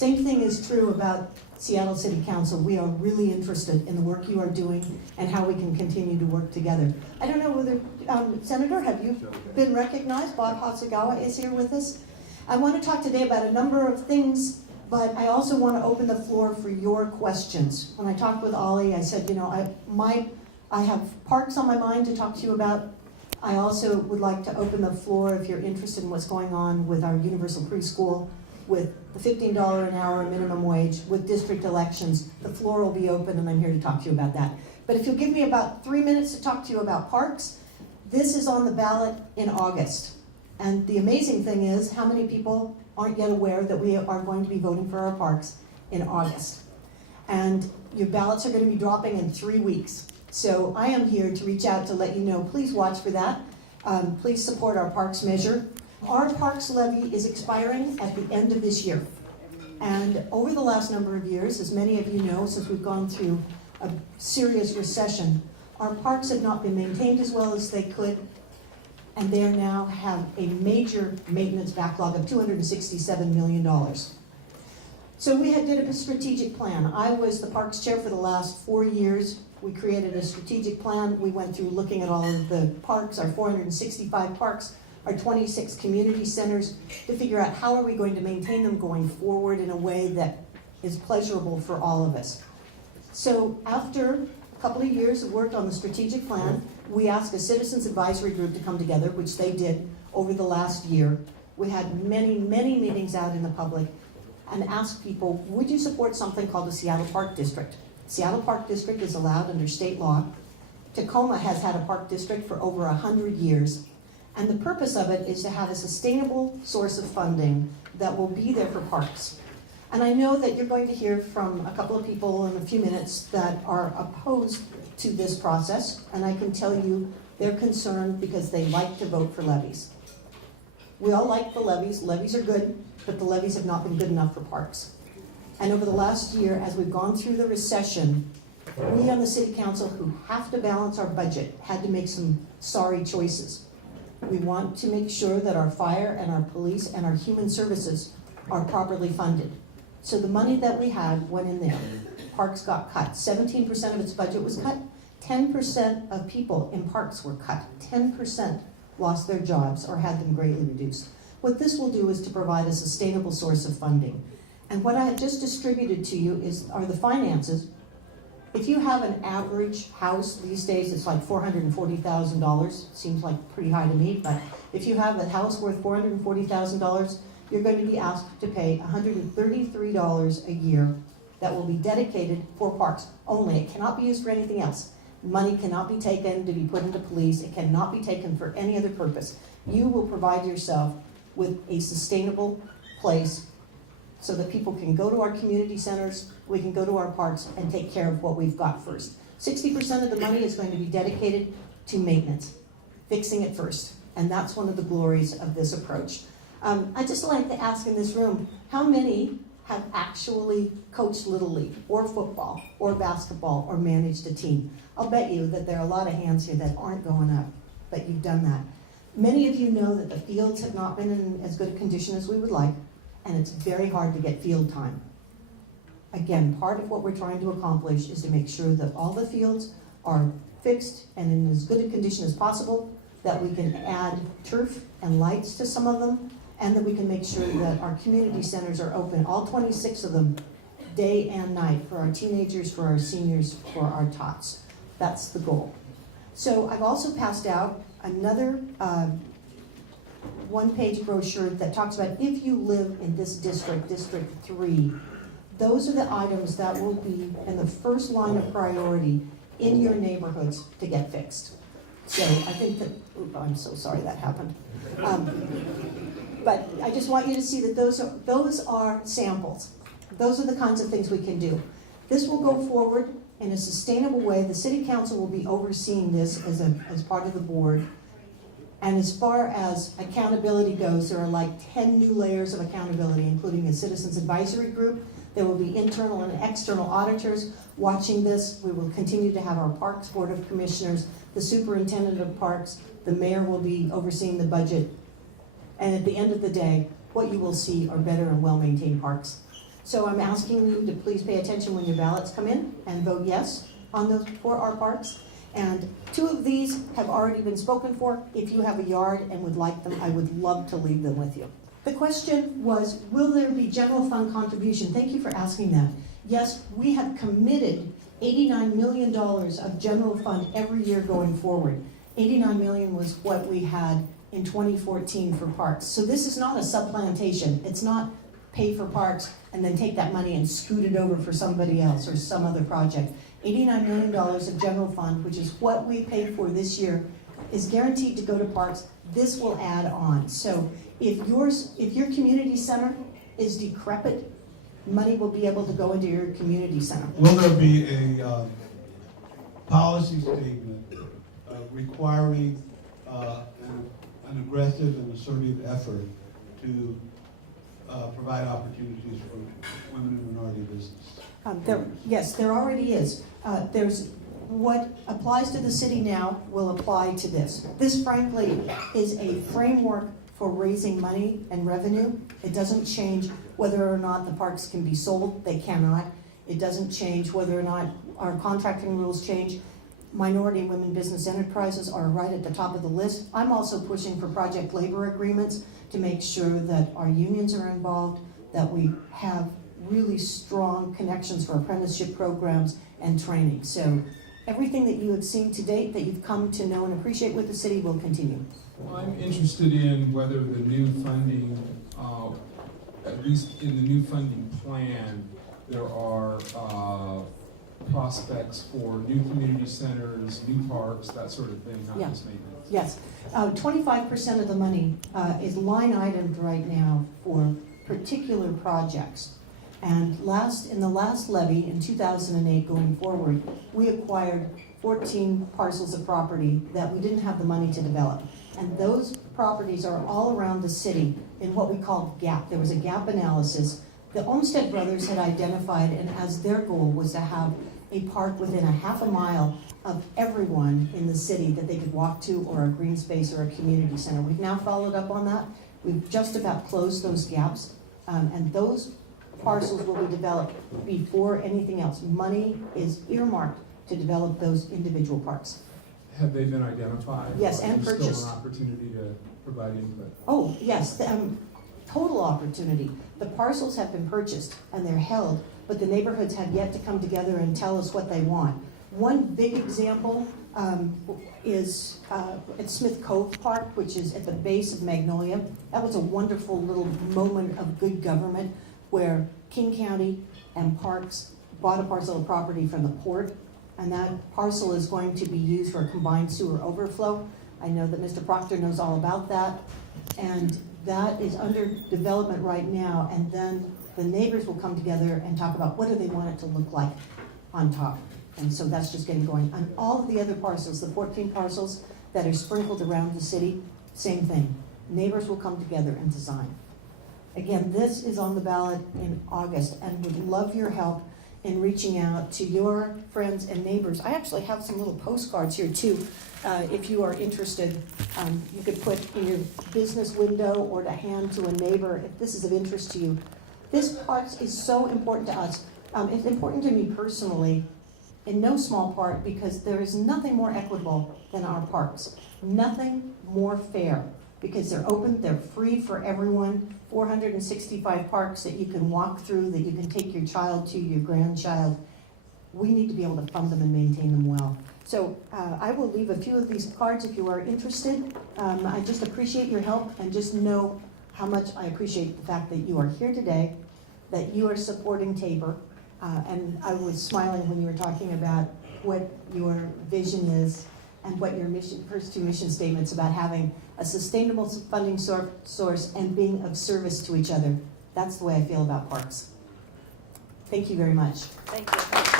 Same thing is true about Seattle City Council. We are really interested in the work you are doing and how we can continue to work together. I don't know whether, Senator, have you been recognized? Bob Hatsagawa is here with us. I want to talk today about a number of things, but I also want to open the floor for your questions. When I talked with Ollie, I said, you know, I have parks on my mind to talk to you about. I also would like to open the floor if you're interested in what's going on with our universal preschool, with the $15 an hour minimum wage, with district elections. The floor will be open and I'm here to talk to you about that. But if you'll give me about 3 minutes to talk to you about parks, this is on the ballot in August. And the amazing thing is how many people aren't yet aware that we are going to be voting for our parks in August. And your ballots are going to be dropping in 3 weeks. So I am here to reach out to let you know, please watch for that. Please support our parks measure. Our parks levy is expiring at the end of this year. And over the last number of years, as many of you know, since we've gone through a serious recession, our parks have not been maintained as well as they could, and they now have a major maintenance backlog of $267 million. So we did a strategic plan. I was the parks chair for the last 4 years. We created a strategic plan. We went through looking at all of the parks, our 465 parks, our 26 community centers, to figure out how are we going to maintain them going forward in a way that is pleasurable for all of us. So after a couple of years of work on the strategic plan, we asked a citizens advisory group to come together, which they did over the last year. We had many, many meetings out in the public and asked people, would you support something called the Seattle Park District? Seattle Park District is allowed under state law. Tacoma has had a park district for over 100 years. And the purpose of it is to have a sustainable source of funding that will be there for parks. And I know that you're going to hear from a couple of people in a few minutes that are opposed to this process. And I can tell you they're concerned because they like to vote for levies. We all like the levies. Levies are good, but the levies have not been good enough for parks. And over the last year, as we've gone through the recession, we on the City Council, who have to balance our budget, had to make some sorry choices. We want to make sure that our fire and our police and our human services are properly funded. So the money that we had went in there. Parks got cut. 17% of its budget was cut. 10% of people in parks were cut. 10% lost their jobs or had them greatly reduced. What this will do is to provide a sustainable source of funding. And what I have just distributed to you are the finances. If you have an average house these days, it's like $440,000. Seems like pretty high to me, but if you have a house worth $440,000, you're going to be asked to pay $133 a year that will be dedicated for parks only. It cannot be used for anything else. Money cannot be taken to be put into police. It cannot be taken for any other purpose. You will provide yourself with a sustainable place so that people can go to our community centers, we can go to our parks and take care of what we've got first. 60% of the money is going to be dedicated to maintenance, fixing it first. And that's one of the glories of this approach. I'd just like to ask in this room, how many have actually coached Little League or football or basketball or managed a team? I'll bet you that there are a lot of hands here that aren't going up, but you've done that. Many of you know that the fields have not been in as good a condition as we would like, and it's very hard to get field time. Again, part of what we're trying to accomplish is to make sure that all the fields are fixed and in as good a condition as possible, that we can add turf and lights to some of them, and that we can make sure that our community centers are open, all 26 of them, day and night, for our teenagers, for our seniors, for our tots. That's the goal. So I've also passed out another one-page brochure that talks about if you live in this district, District 3, those are the items that will be in the first line of priority in your neighborhoods to get fixed. So I think that, I'm so sorry that happened. But I just want you to see that those are samples. Those are the kinds of things we can do. This will go forward in a sustainable way. The City Council will be overseeing this as part of the board. And as far as accountability goes, there are like 10 new layers of accountability, including a citizens advisory group. There will be internal and external auditors watching this. We will continue to have our Parks Board of Commissioners, the superintendent of parks, the mayor will be overseeing the budget. And at the end of the day, what you will see are better and well-maintained parks. So I'm asking you to please pay attention when your ballots come in and vote yes on those for our parks. And 2 of these have already been spoken for. If you have a yard and would like them, I would love to leave them with you. The question was, will there be general fund contribution? Thank you for asking that. Yes, we have committed $89 million of general fund every year going forward. 89 million was what we had in 2014 for parks. So this is not a supplantation. It's not pay for parks and then take that money and scoot it over for somebody else or some other project. $89 million of general fund, which is what we paid for this year, is guaranteed to go to parks. This will add on. So if your community center is decrepit, money will be able to go into your community center. Will there be a policy statement requiring an aggressive and assertive effort to provide opportunities for women and minority business? Yes, there already is. There's what applies to the city now will apply to this. This, frankly, is a framework for raising money and revenue. It doesn't change whether or not the parks can be sold. They cannot. It doesn't change whether or not our contracting rules change. Minority and women business enterprises are right at the top of the list. I'm also pushing for project labor agreements to make sure that our unions are involved, that we have really strong connections for apprenticeship programs and training. So everything that you have seen to date, that you've come to know and appreciate with the city, will continue. Well, I'm interested in whether the new funding, at least in the new funding plan, there are prospects for new community centers, new parks, that sort of thing, not just maintenance. Yes, 25% of the money is line itemed right now for particular projects. And in the last levy in 2008 going forward, we acquired 14 parcels of property that we didn't have the money to develop. And those properties are all around the city in what we call gap. There was a gap analysis. The Olmsted brothers had identified, and as their goal was to have a park within a half a mile of everyone in the city that they could walk to, or a green space or a community center. We've now followed up on that. We've just about closed those gaps, and those parcels will be developed before anything else. Money is earmarked to develop those individual parks. Have they been identified? Yes, and Is there purchased. Still an opportunity to provide input? Oh, yes, total opportunity. The parcels have been purchased and they're held, but the neighborhoods have yet to come together and tell us what they want. One big example is at Smith Cove Park, which is at the base of Magnolia. That was a wonderful little moment of good government where King County and Parks bought a parcel of property from the port, and that parcel is going to be used for a combined sewer overflow. I know that Mr. Proctor knows all about that, and that is under development right now, and then the neighbors will come together and talk about what do they want it to look like on top. And so that's just getting going. On all of the other parcels, the 14 parcels that are sprinkled around the city, same thing. Neighbors will come together and design. Again, this is on the ballot in August, and would love your help in reaching out to your friends and neighbors. I actually have some little postcards here too. If you are interested, you could put in your business window or to hand to a neighbor if this is of interest to you. This park is so important to us. It's important to me personally, in no small part, because there is nothing more equitable than our parks. Nothing more fair, because they're open, they're free for everyone. 465 parks that you can walk through, that you can take your child to, your grandchild. We need to be able to fund them and maintain them well. So I will leave a few of these cards if you are interested. I just appreciate your help, and just know how much I appreciate the fact that you are here today, that you are supporting Tabor. And I was smiling when you were talking about what your vision is and what your first two mission statements about having a sustainable funding source and being of service to each other. That's the way I feel about parks. Thank you very much. Thank you.